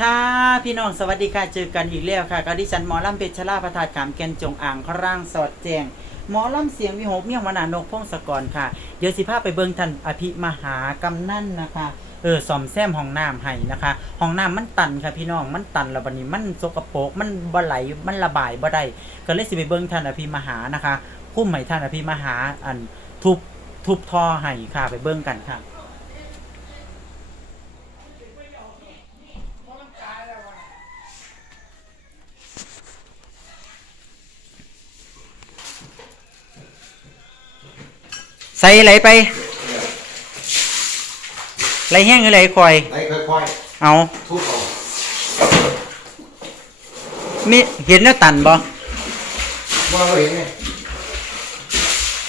ค่ะพี่น้องสวัสดีค่ะเจอกันอีกแล้วค่ะกับดิฉันหมอลำเพชรลาประทาดขามแกนจงอ่างคร่างสอดแจงหมอลำเสียงวิหกเมี่ยงมานานกพงศกรค่ะ เดี๋ยวสิพาไปเบิ่งท่านอภิมหากำนั่นนะคะเออซ่อมแซมห้องน้ำให้นะคะห้องน้ำมันตันค่ะพี่น้องมันตันแล้วบัดนี้มันสกปรกมันบ่ไหลมันระบายบ่ได้ก็เลยสิไปเบิ่งท่านอภิมหานะคะคุ้มให้ท่านอภิมหาอันทุบทุบท่อให้ค่ะไปเบิ่งกันค่ะ ใส่ไหลไปไหลแห้งหรือไหลคอยไอ้ค่อยเอาๆทุบออกมีเห็นแล้วตันบ่ว่าเราเห็นไง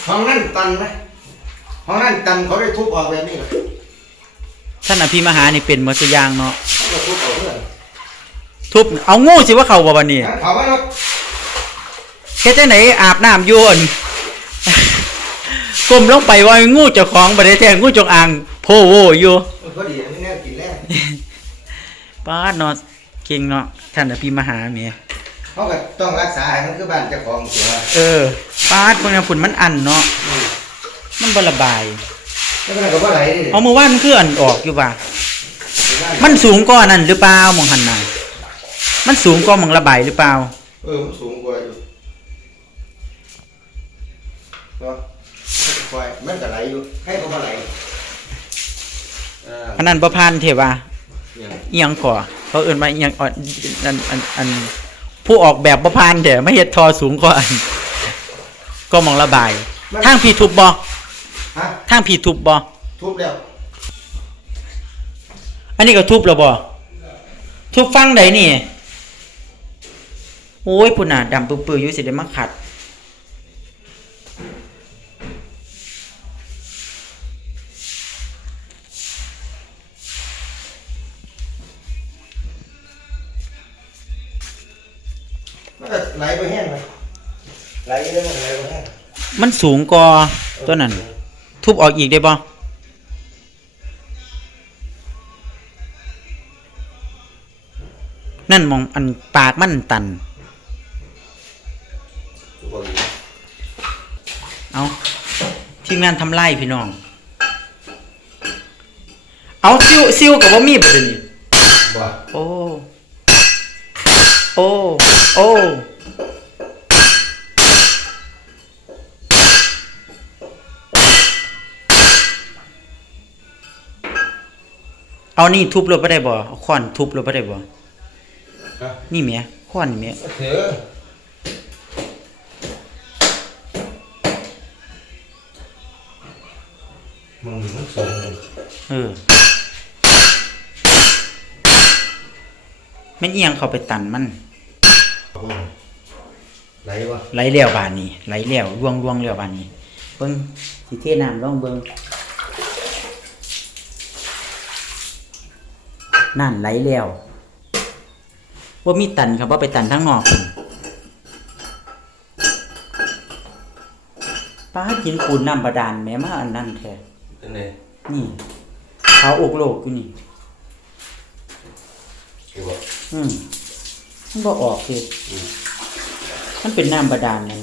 ห้องนั้นตันไหมห้องนั้นตันเขาได้ทุบออกแบบนี้เหรอท่านอภิมหานี่เป็นหมดตัวอย่างเนาะเขาก็ทุบออกเพื่อนทุบเอางูสิว่าเขาบ่บัดนี้งั้นเขาว่าเรา เฮ็ดจังไหนอาบน้ำอยู่อั่น ก้มลงไปว่างูเจ้าของบ่ได้แท้งูจงอางโพโวอยู่พอดีอันนี้แน่กินแรกป้าดเนาะเก่งเนาะท่านอภิมหาแหม่เขาก็ต้องรักษาให้มันคือบ้านเจ้าของเสียเออป้าดเพิ่นน่ะฝุ่นมันอันเนาะมันบ่ระบายแล้วก็ก็ว่าไหลดิเอามือว่านมันคืออันออกอยู่ว่ามันสูงกว่านั้นหรือเปล่าหมองหันน่ะมันสูงกว่าหมองระบายหรือเปล่า เออมันสูงกว่าอยู่เนาะ ค่อยมันก็ไหลอยู่ให้เขามาไหลอ่าอันนั้นประพันธ์เทว่าเนี่ยเอียงขอเขาเอื่นมาเอียงอ่อนอันอันอันผู้ออกแบบประพันธ์เถอะไม่เฮ็ดทอสูงกว่าอันก็หมองระบายทางผีทุบบ่ฮะทางผีทุบบ่ทุบแล้ว อันนี้ก็ทุบแล้วบ่ทุบฟังใดนี่ โอ้ยปุ่นน่ะดำปื้อๆอยู่สิได้มาขัด ไหลไปแห้งเลยไหลไปเลยมันไหลไปแห้งมันสูงกว่าตัวนั้น ทุบออกอีกได้บ่นั่นมองอันปากมันตันทุบออกอีกเอาทีมงานทำไล่พี่น้อง เอาซิวซิวกับว่ามีบเลยวนี้บ่โอ้ โอ้ โอ้ เอานี่ทุบรถไปได้บ่เอาค้อนทุบรถไปได้บ่ฮะนี่เมียค้อนนี่เมียเถอะมึงมันสูงเลยเออแม่นเอียงเข้าไปตันมันไหลวะไหลแล้วบานนี้ไหลแล้วล่วงล่วงแล้วบานนี้เบิ่งสิเทน้ำลองเบิ่ง นั่นไหลแล้วว่ามีตันครับว่าไปตันทั้งนอกพุ่นป้ากินปูนน้ำบาดาลแม่มาอันนั้นแท้เป็นไงนี่เขาอกโลกอยู่นี่คือบอกอืมมันบ่ออกเลยมันเป็นน้ำบาดาลนั่น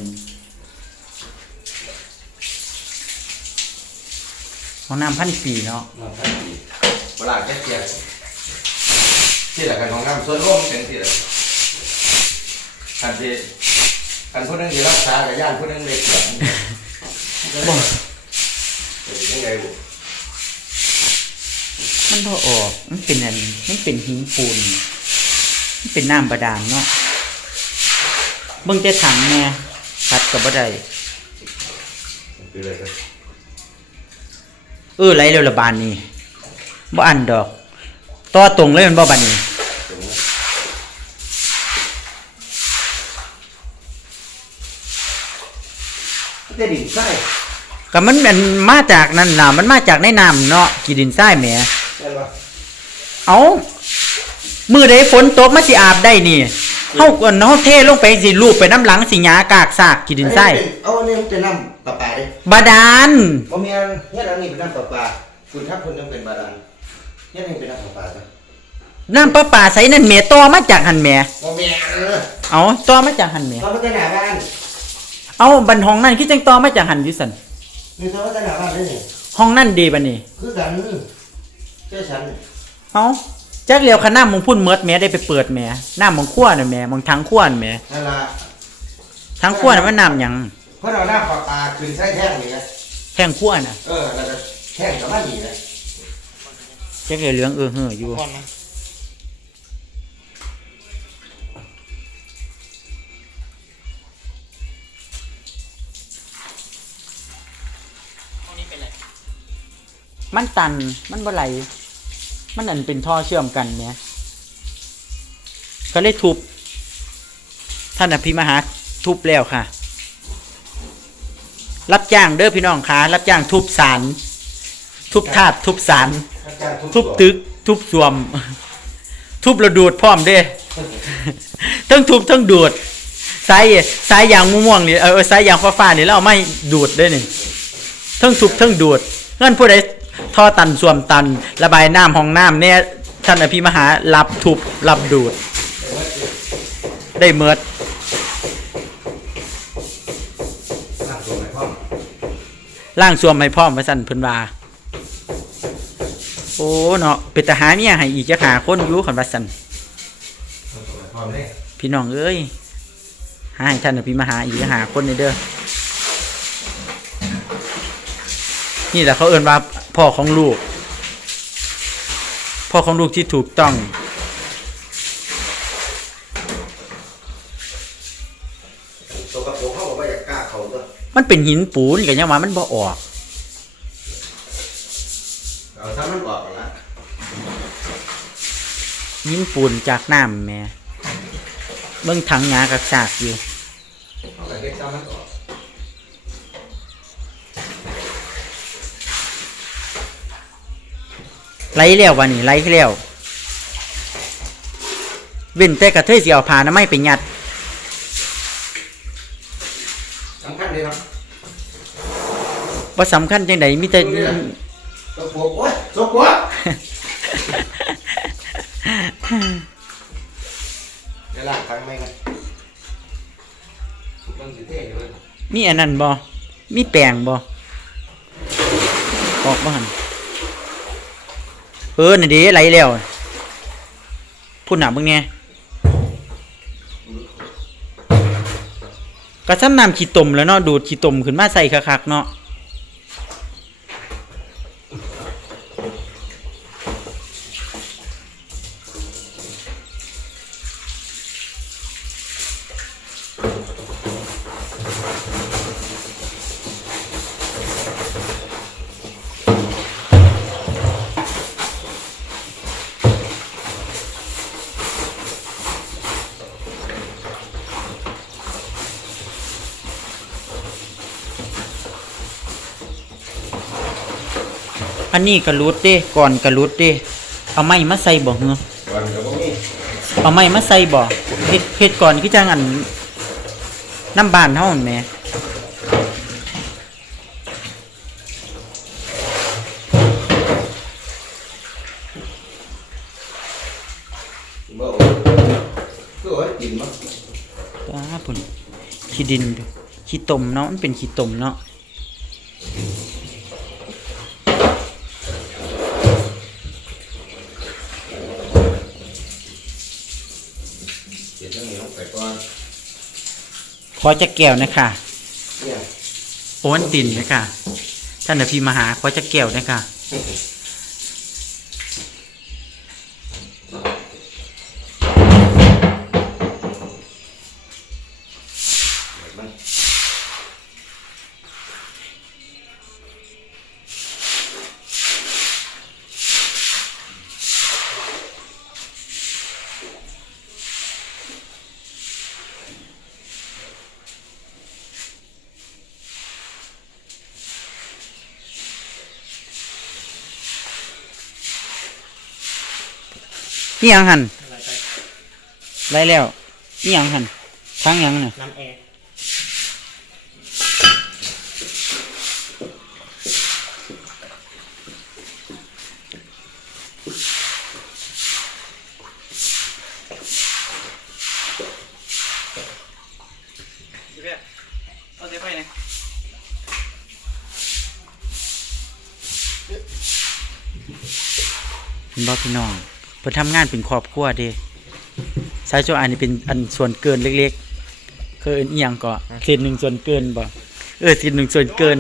ของน้ำพันปีเนาะมาพันปีเวลาแค่เทียน ที่หลักการของน้ำส่วนร่วมเป็นที่หลักการที่การพูดเรื่องที่รักษากับย่านพูดเรื่องเล็กเสียงบ่เป็นยังไงบุมันบ่ออกมันเป็นอันมันเป็นหินปูนมันเป็นน้ำบาดาลเนาะเบิ่งแต่ถังแน่คัดก็บ่ได้คืออะไรกันเออไหลเร็วละบานนี่บ่อันดอกต่อตรงเลยมันบ่บานนี้ตรงนี้ จะดิ่งไส้ก็มันมันมาจากนั่นน่ะมันมาจากในน้ำเนาะกีดินทรายแหมใช่ปะเอามือใดฝนตกมาสิอาบได้นี่เฮาก่อนเฮาเทลงไปสิลูบไปน้ำหลังสิหยากากซากกีดินทรายเอาอันนี้มันเป็นน้ำประปาดิบาดาลบ่มีอันเฮ็ดอันนี้เป็นน้ำประปาคุณครับคุณต้องเป็นบาดาลเฮ็ดอันนี้เป็นน้ำประปาจ้ะน้ำประปาใสนั่นแหม่ต่อมาจากหันแหม่โมเมียเอาต่อมาจากหันแหม่เขาไม่ได้หนาบ้าน เอาบันห้องนั่นคือจังต่อมาจากหันอยู่สันนี่เขาไม่ได้หนาบ้านเลยนี่ห้องนั่นดีบัดนี้ คือกันเจ้าฉันเอาจักเลียวขน้ามมงพุ่นเมิดแหม่ได้ไปเปิดแหม่น้ามมงขั้วน่ะแหม่มงทั้งขั้วน่ะแหม่นั่นละทั้งขั้วน่ะมันน้ำหยังเพราะเราหน้าปากตาขึ้นใช้แท่งนี่นะแท่งขั้วน่ะเออแล้วก็แท่งกับบ้านนี่นะจักเลียวเหลืองเออเฮ้ออยู่ก่อนนะ มันตันมันบ่ไหลมันอันเป็นท่อเชื่อมกันแหม่ยก็เลยทุบท่านอภิมหาทุบแล้วค่ะ รับจ้างเด้อพี่น้องค่ะรับจ้างทุบสารทุบถาดทุบสารทุบตึก ทุบสวม ทุบระดูดพร้อมเด้ทั้งทุบทั้งดูดสายสายยางม่วงๆนี่เออสายยางฟ้าๆนี่แล้วเอาไม่ดูดได้วยนี่ทั้งทุบทั้งดูดงื่อนผู้ใด ท่อตันสวมตัน ระบายน้ำห้องน้ำเนี่ยท่านอภิมหารับทุบรับดูด ได้เมิดนั่งตัวไหนพ่อล่างสวมให้พร้อมมาสั่นเพิ่นว่าโอ้เนาะเป็นทหารเนี่ยให้อีกจะหาคนอยู่ขันว่าสั่นพ่อเนี่ยพี่น้องเอ้ยหาให้ท่านอภิมหาอีกจะหาคนในเด้อนี่แหละเขาเอิ้นว่า พ่อของลูก พ่อของลูกที่ถูกต้อง ตัวกระโปรงเขาบอกว่าอยากกล้าเขาตัวมันเป็นหินปูนกันยังว่ามันบ่ออก เอาถ้ามันบอกนะหินปูนจากน้ำแหม่เบิ่งถังหยากักซากอยู่ เอาไปเล็กถ้ามันออก ไหลแล้ววันนี้ไหลแล้วเว้นแต่กระเทยสิเอาผ้าอนามัยไปยัดสำคัญเลยครับว่าสำคัญจังไดมีแต่กระโปรงโอ๊ยสกปรกเดี๋ยวล้างครั้งไหมกันมันสิเท่เลยมีอันนั้นบ่มีแปรงบ่ออกบ่หัน เออนี่นเดิไหลแล้วพูดหนามึงแหน่กระซ้ำน้ำขี้ตมแล้วเนาะดูดขี้ตมขึ้นมาใส่คักๆเนาะ อันนี้กระลุดเด้ก่อนกระลุดเด้เอาไม้มาใส่บ่เหรอก่อนกับพวกนี้เอาไม้มาใส่บ่เฮ็ดเฮ็ดก่อนคือจังอันน้ำบานเฮาหั่นแหมบ่คือว่ากินมั้งจ้าพุ่นขี้ดินดูขี้ตมเนาะมันเป็นขี้ตมเนาะ อจะแก้วนะคะ่ะโอนตินนะคะท่านอภิมหาขอจะแก้วนะคะ นี่ยังหันไรแล้วนี่ยังหันทั้งยังเนี่ยน้ำแอร์เอาเสียไปเลยบ้าพี่น้อง พิ่นทำงานเป็นครอบครัวเด้สายโจอันนี้เป็นอันส่วนเกินเล็กๆคือเกินเอียงก็เศษหนึ่งส่วนเกินบ่เออเศษหนึ่งส่วนเกิน